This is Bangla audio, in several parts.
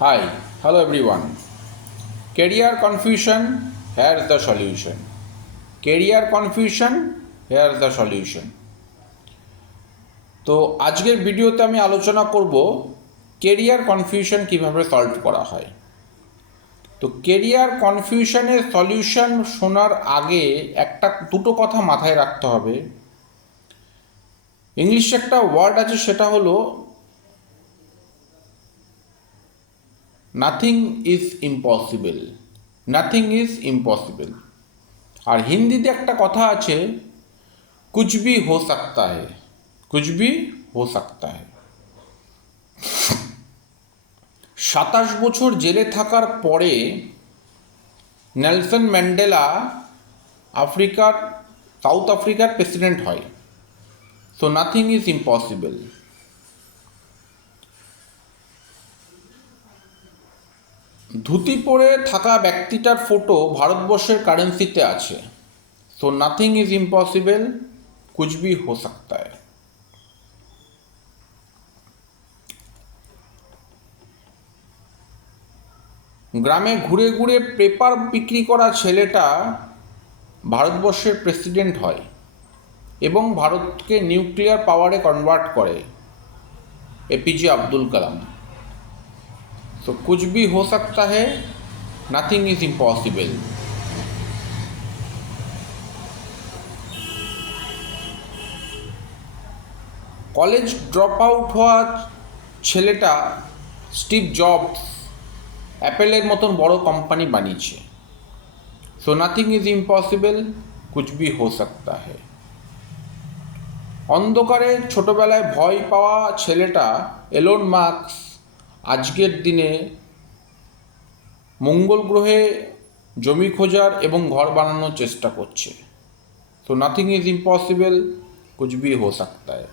Hi, hello everyone. Career confusion, here's the solution. Career confusion, here's the solution. তো আজকের ভিডিওতে আমি আলোচনা করব কেরিয়ার কনফিউশন কিভাবে সলভ করা হয়। তো কেরিয়ার কনফিউশনের সলিউশন শোনার আগে দুটো কথা মাথায় রাখতে হবে। ইংলিশে একটা ওয়ার্ড আছে, সেটা হলো nothing is impossible. Nothing is impossible. আর হিন্দিতে একটা কথা আছে, কুছ ভি হো সকতা হ্যায়, কুছ ভি হো সকতা হ্যায়। 27 বছর জেলে থাকার পরে নেলসন ম্যান্ডেলা সাউথ আফ্রিকার প্রেসিডেন্ট হয়। So nothing is impossible. Dhoti পরে থাকা ব্যক্তিটার ফটো ভারতবর্ষের কারেন্সিতে আছে। সো নাথিং ইজ ইম্পসিবল, কুছ ভি হো সকতা হ্যায়। গ্রামে ঘুরে ঘুরে পেপার বিক্রি করা ছেলেটা ভারতবর্ষের প্রেসিডেন্ট হয় এবং ভারতকে নিউক্লিয়ার পাওয়ারে কনভার্ট করে এপিজে আব্দুল কালাম। তো কুছ ভি হো সকতা হ্যায়, nothing is impossible. College drop out হওয়া ছেলেটা স্টিভ জবস অ্যাপেলের মতন বড় কোম্পানি বানিয়েছে। সো নাথিং ইজ ইম্পসিবল, কুছ ভি হো সকতা হ্যায়। অন্ধকারে ছোটবেলায় ভয় পাওয়া ছেলেটা এলন মাস্ক আজকের দিনে মঙ্গল গ্রহে জমি খোঁজার এবং ঘর বানানোর চেষ্টা করছে। সো নাথিং ইজ ইম্পসিবল, কুছ ভি হো সকতা হ্যায়।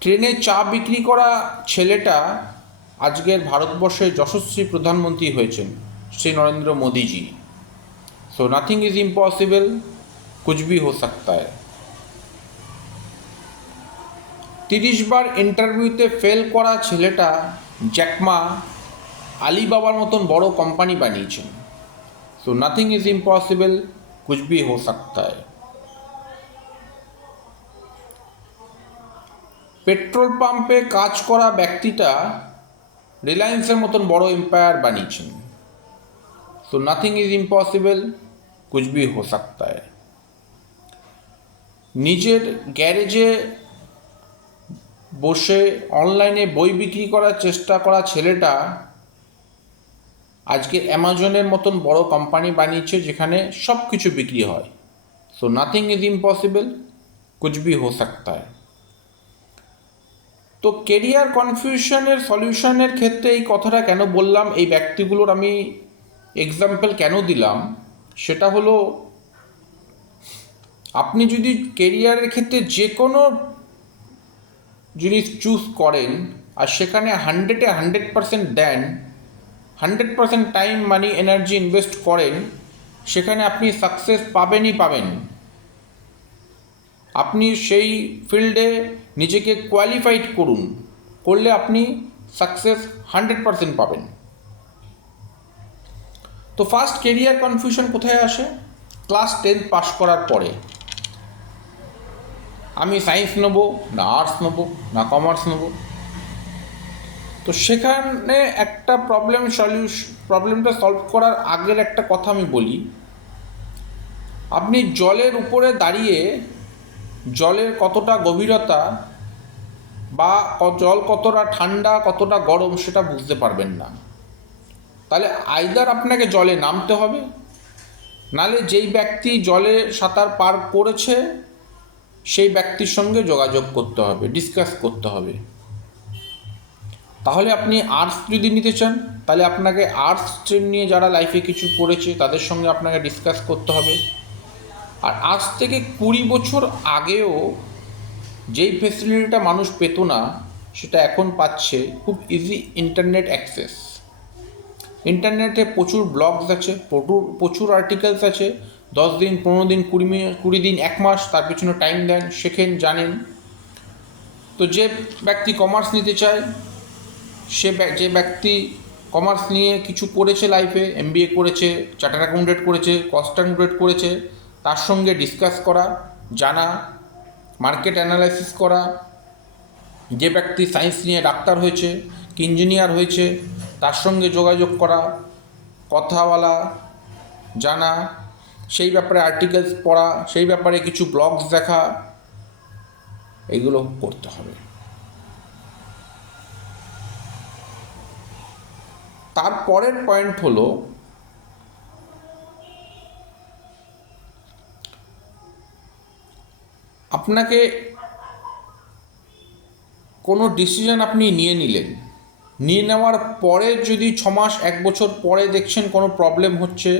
ট্রেনে চা বিক্রি করা ছেলেটা আজকের ভারতবর্ষের যশস্বী প্রধানমন্ত্রী হয়েছেন, Shri Narendra Modiji. So nothing is impossible, কুছ ভি হো সকতা হ্যায়। 30 বার ইন্টারভিউতে ফেল করা ছেলেটা জ্যাকমা আলিবাবার মতন বড় কোম্পানি বানিয়েছেন। সো নাথিং ইজ ইম্পসিবল, কুছ ভি হো সকতা হ্যায়। পেট্রোল পাম্পে কাজ করা ব্যক্তিটা রিলায়েন্সের মতন বড় এম্পায়ার বানিয়েছেন। সো নাথিং ইজ ইম্পসিবল, কুছ ভি হো সকতা হ্যায়। নিজের গ্যারেজে বসে অনলাইনে বই বিক্রি করার চেষ্টা করা ছেলেটা আজকে অ্যামাজনের মতন বড় কোম্পানি বানিয়েছে, যেখানে সব কিছু বিক্রি হয়। সো নাথিং ইজ ইম্পসিবল, কুছ ভি হো সকতা হ্যায়। তো কেরিয়ার কনফিউশনের সলিউশনের ক্ষেত্রে এই কথাটা কেন বললাম, এই ব্যক্তিগুলোর আমি এক্সাম্পল কেন দিলাম, সেটা হলো আপনি যদি কেরিয়ারের ক্ষেত্রে যে কোনো জিনিস চুজ করেন আর সেখানে 100% দেন, 100% টাইম মানি এনার্জি ইনভেস্ট করেন, সেখানে আপনি সাকসেস পাবেনই পাবেন। আপনি সেই ফিল্ডে নিজেকে কোয়ালিফাইড করলে আপনি সাকসেস 100% পাবেন। তো ফার্স্ট কেরিয়ার কনফিউশন কোথায় আসে? ক্লাস 10 পাস করার পরে আমি সায়েন্স নেব না আর্টস নেব না কমার্স নেব। তো সেখানে একটা প্রবলেমটা সলভ করার আগের একটা কথা আমি বলি। আপনি জলের উপরে দাঁড়িয়ে জলের কতটা গভীরতা বা জল কতটা ঠান্ডা কতটা গরম সেটা বুঝতে পারবেন না। তাহলে আইদার আপনাকে জলে নামতে হবে, নালে যেই ব্যক্তি জলে সাঁতার পার করেছে সেই ব্যক্তির সঙ্গে যোগাযোগ করতে হবে, ডিসকাস করতে হবে। তাহলে আপনি আর্টস যদি নিতে চান, তাহলে আপনাকে আর্টস স্ট্রিম নিয়ে যারা লাইফে কিছু করেছে তাদের সঙ্গে আপনাকে ডিসকাস করতে হবে। আর আজ থেকে 20 বছর আগেও যেই ফেসিলিটিটা মানুষ পেত না, সেটা এখন পাচ্ছে। খুব ইজি ইন্টারনেট অ্যাক্সেস। ইন্টারনেটে প্রচুর ব্লগস আছে, প্রচুর আর্টিকেলস আছে। 10 দিন 15 দিন 20 দিন 1 মাস তার পিছনে টাইম দেন, শেখেন, জানেন। তো তো যে ব্যক্তি কমার্স নিতে চায়, যে ব্যক্তি কমার্স নিয়ে কিছু করেছে লাইফে, এমবিএ করেছে, চার্টার্ড অ্যাকাউন্টেন্ট করেছে, কস্ট অ্যাকাউন্টেন্ট করেছে, তার সঙ্গে ডিসকাস করা, জানা, মার্কেট অ্যানালাইসিস করা। যে ব্যক্তি সায়েন্স নিয়ে ডাক্তার হয়েছে কি ইঞ্জিনিয়ার হয়েছে, তার সঙ্গে যোগাযোগ করা, কথা বলা, জানা, সেই ব্যাপারে আর্টিকেলস পড়া, সেই ব্যাপারে কিছু ব্লগস দেখা, এগুলো করতে হবে। তারপরের পয়েন্ট হলো আপনাকে কোনো ডিসিশন আপনি নিয়ে নিলেন, নিয়ে নেওয়ার পরে যদি 6 মাস 1 বছর পরে দেখছেন কোনো প্রবলেম হচ্ছে,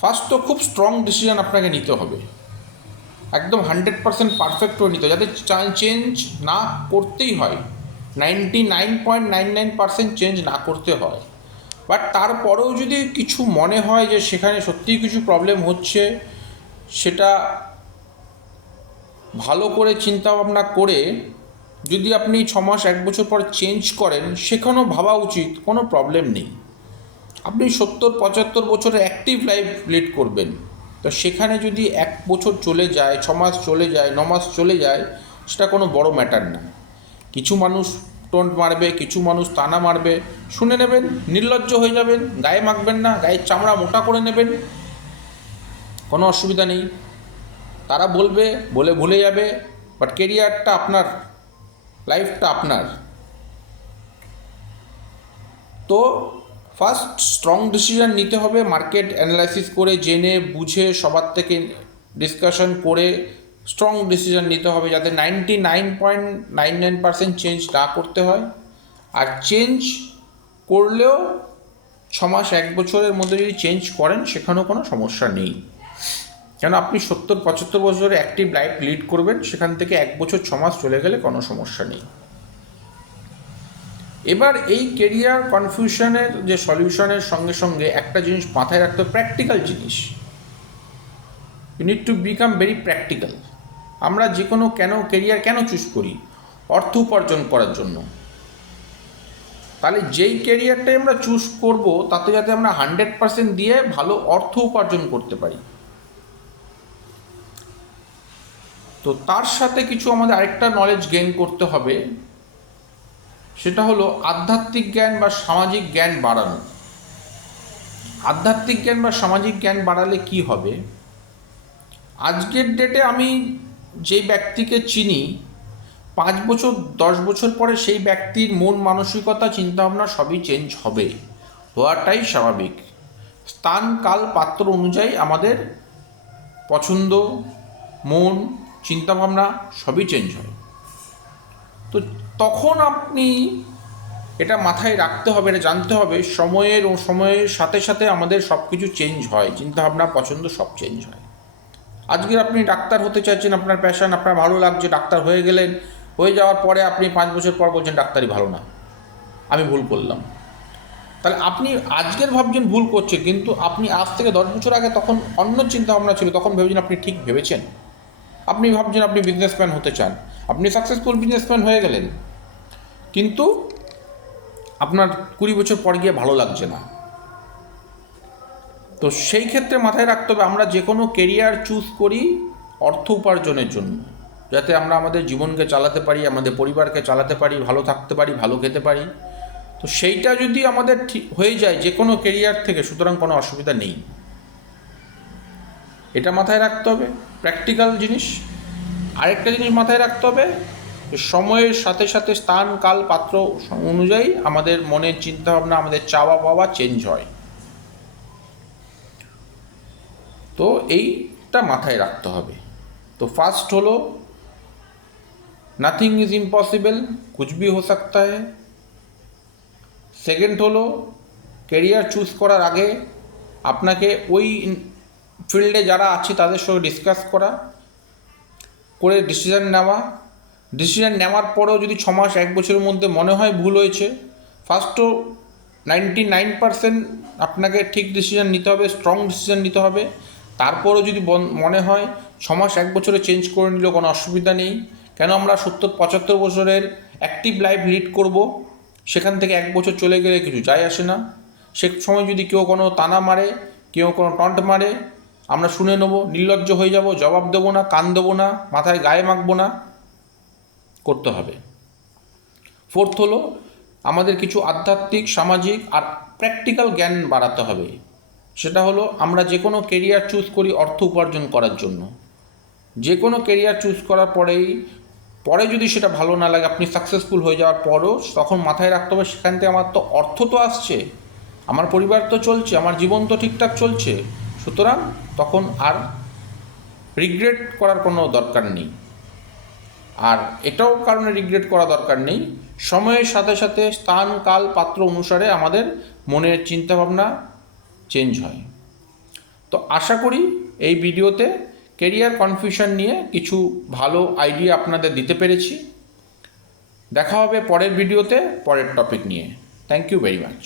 ফার্স্ট তো খুব স্ট্রং ডিসিশন আপনাকে নিতে হবে, একদম 100% পারফেক্ট হয়ে নিতে হবে, যাতে চেঞ্জ না করতেই হয়, 99.99% চেঞ্জ না করতে হয়। বাট তারপরেও যদি কিছু মনে হয় যে সেখানে সত্যিই কিছু প্রবলেম হচ্ছে, সেটা ভালো করে চিন্তাভাবনা করে যদি আপনি 6 মাস 1 বছর পর চেঞ্জ করেন, সেখানেও ভাবা উচিত কোনো প্রবলেম নেই। আপনি 70-75 বছরের অ্যাক্টিভ লাইফ লিড করবেন, তো সেখানে যদি 1 বছর চলে যায়, 6 মাস চলে যায়, 9 মাস চলে যায়, সেটা কোনো বড় ম্যাটার না। কিছু মানুষ টোন্ট মারবে, কিছু মানুষ তানা মারবে, শুনে নেবেন, নির্লজ্জ হয়ে যাবেন, গায়ে মাখবেন না, গায়ের চামড়া মোটা করে নেবেন, কোনো অসুবিধা নেই। তারা বলবে, বলে ভুলে যাবে, বাট কেরিয়ারটা আপনার, লাইফটা আপনার। তো ফার্স্ট স্ট্রং ডিসিশন নিতে হবে, মার্কেট অ্যানালাইসিস করে, জেনে বুঝে, সবার থেকে ডিসকাশন করে স্ট্রং ডিসিশন নিতে হবে, যাতে 99.99% চেঞ্জ না করতে হয়। আর চেঞ্জ করলেও 6 মাস 1 বছরের মধ্যে যদি চেঞ্জ করেন, সেখানেও কোনো সমস্যা নেই, কেন আপনি 70-75 বছরে অ্যাক্টিভ লাইফ লিড করবেন, সেখান থেকে 1 বছর 6 মাস চলে গেলে কোনো সমস্যা নেই। এবার এই কেরিয়ার কনফিউশনের যে সলিউশনের সঙ্গে সঙ্গে একটা জিনিস মাথায় রাখতে হবে, প্র্যাকটিক্যাল জিনিস। You need to become very practical. আমরা যে কোনো কেরিয়ার কেন চুজ করি? অর্থ উপার্জন করার জন্য। তাহলে যেই কেরিয়ারটাই আমরা চুজ করব, তাতে যাতে আমরা 100% দিয়ে ভালো অর্থ উপার্জন করতে পারি। তো তার সাথে কিছু আমাদের আরেকটা নলেজ গেইন করতে হবে, সেটা হলো আধ্যাত্মিক জ্ঞান বা সামাজিক জ্ঞান বাড়ানো। আধ্যাত্মিক জ্ঞান বা সামাজিক জ্ঞান বাড়ালে কি হবে? আজকের ডেটে আমি যে ব্যক্তিকে চিনি, 5 বছর 10 বছর পরে সেই ব্যক্তির মন মানসিকতা চিন্তাভাবনা সবই চেঞ্জ হবে, হওয়াটাই স্বাভাবিক। স্থান কাল পাত্র অনুযায়ী আমাদের পছন্দ, মন, চিন্তাভাবনা সবই চেঞ্জ হয়। তো তখন আপনি এটা মাথায় রাখতে হবে, এটা জানতে হবে, সময়ের সাথে সাথে আমাদের সব কিছু চেঞ্জ হয়, চিন্তাভাবনা, পছন্দ সব চেঞ্জ হয়। আজকে আপনি ডাক্তার হতে চাইছেন, আপনার প্যাশন, আপনার ভালো লাগছে, ডাক্তার হয়ে গেলেন, হয়ে যাওয়ার পরে আপনি 5 বছর পর বলছেন ডাক্তারি ভালো না, আমি ভুল করলাম। তাহলে আপনি আজকের ভাবছেন ভুল করছে, কিন্তু আপনি আজ থেকে 10 বছর আগে তখন অন্য চিন্তাভাবনা ছিল, তখন ভেবেছেন আপনি ঠিক ভেবেছেন। আপনি ভাবছেন আপনি বিজনেসম্যান হতে চান, আপনি সাকসেসফুল বিজনেসম্যান হয়ে গেলেন, কিন্তু আপনার 20 বছর পর গিয়ে ভালো লাগছে না। তো সেই ক্ষেত্রে মাথায় রাখতে হবে, আমরা যে কোনো কেরিয়ার চুজ করি অর্থ উপার্জনের জন্য, যাতে আমরা আমাদের জীবনকে চালাতে পারি, আমাদের পরিবারকে চালাতে পারি, ভালো থাকতে পারি, ভালো খেতে পারি। তো সেইটা যদি আমাদের ঠিক হয়ে যায় যে কোনো কেরিয়ার থেকে, সুতরাং কোনো অসুবিধা নেই। এটা মাথায় রাখতে হবে, প্র্যাকটিক্যাল জিনিস। আরেকটা জিনিস মাথায় রাখতে হবে, সময়ের সাথে সাথে স্থান কাল পাত্র অনুযায়ী আমাদের মনের চিন্তাভাবনা, আমাদের চাওয়া পাওয়া চেঞ্জ হয়। তো এইটা মাথায় রাখতে হবে। তো ফার্স্ট হলো নাথিং ইজ ইম্পসিবল, কুছ ভি হো সকতা হ্যায়। সেকেন্ড হলো কেরিয়ার চুজ করার আগে আপনাকে ওই ফিল্ডে যারা আছে তাদের সঙ্গে ডিসকাস করে ডিসিশন নেওয়ার পরেও যদি 6 মাস 1 বছরের মধ্যে মনে হয় ভুল হয়েছে, ফার্স্টও 99% আপনাকে ঠিক ডিসিশন নিতে হবে, স্ট্রং ডিসিশন নিতে হবে। তারপরেও যদি মনে হয় 6 মাস 1 বছরে চেঞ্জ করে নিলেও কোনো অসুবিধা নেই, কেন আমরা 70-75 বছরের অ্যাক্টিভ লাইফ লিড করব, সেখান থেকে 1 বছর চলে গেলে কিছু যায় আসে না। সে সময় যদি কেউ কোনো তানা মারে, কেউ কোনো টন্ট মারে, আমরা শুনে নেব, নির্লজ্জ হয়ে যাব, জবাব দেবো না, কান দেবো না, মাথায় গায়ে মাখবো না, করতে হবে। ফোর্থ হলো আমাদের কিছু আধ্যাত্মিক, সামাজিক আর প্র্যাকটিক্যাল জ্ঞান বাড়াতে হবে। সেটা হলো আমরা যে কোনো কেরিয়ার চুজ করি অর্থ উপার্জন করার জন্য। যে কোনো কেরিয়ার চুজ করার পরে যদি সেটা ভালো না লাগে, আপনি সাকসেসফুল হয়ে যাওয়ার পরও তখন মাথায় রাখতে হবে সেখান থেকে আমার তো অর্থ তো আসছে, আমার পরিবার তো চলছে, আমার জীবন তো ঠিকঠাক চলছে, সুতরাং তখন আর রিগ্রেট করার কোনো দরকার নেই। আর এটাও কারণে রিগ্রেট করা দরকার নেই, সময়ের সাথে সাথে স্থান, কাল, পাত্র অনুসারে আমাদের মনের চিন্তাভাবনা চেঞ্জ হয়। তো আশা করি এই ভিডিওতে কেরিয়ার কনফিউশন নিয়ে কিছু ভালো আইডিয়া আপনাদের দিতে পেরেছি। দেখা হবে পরের ভিডিওতে পরের টপিক নিয়ে। Thank you very much.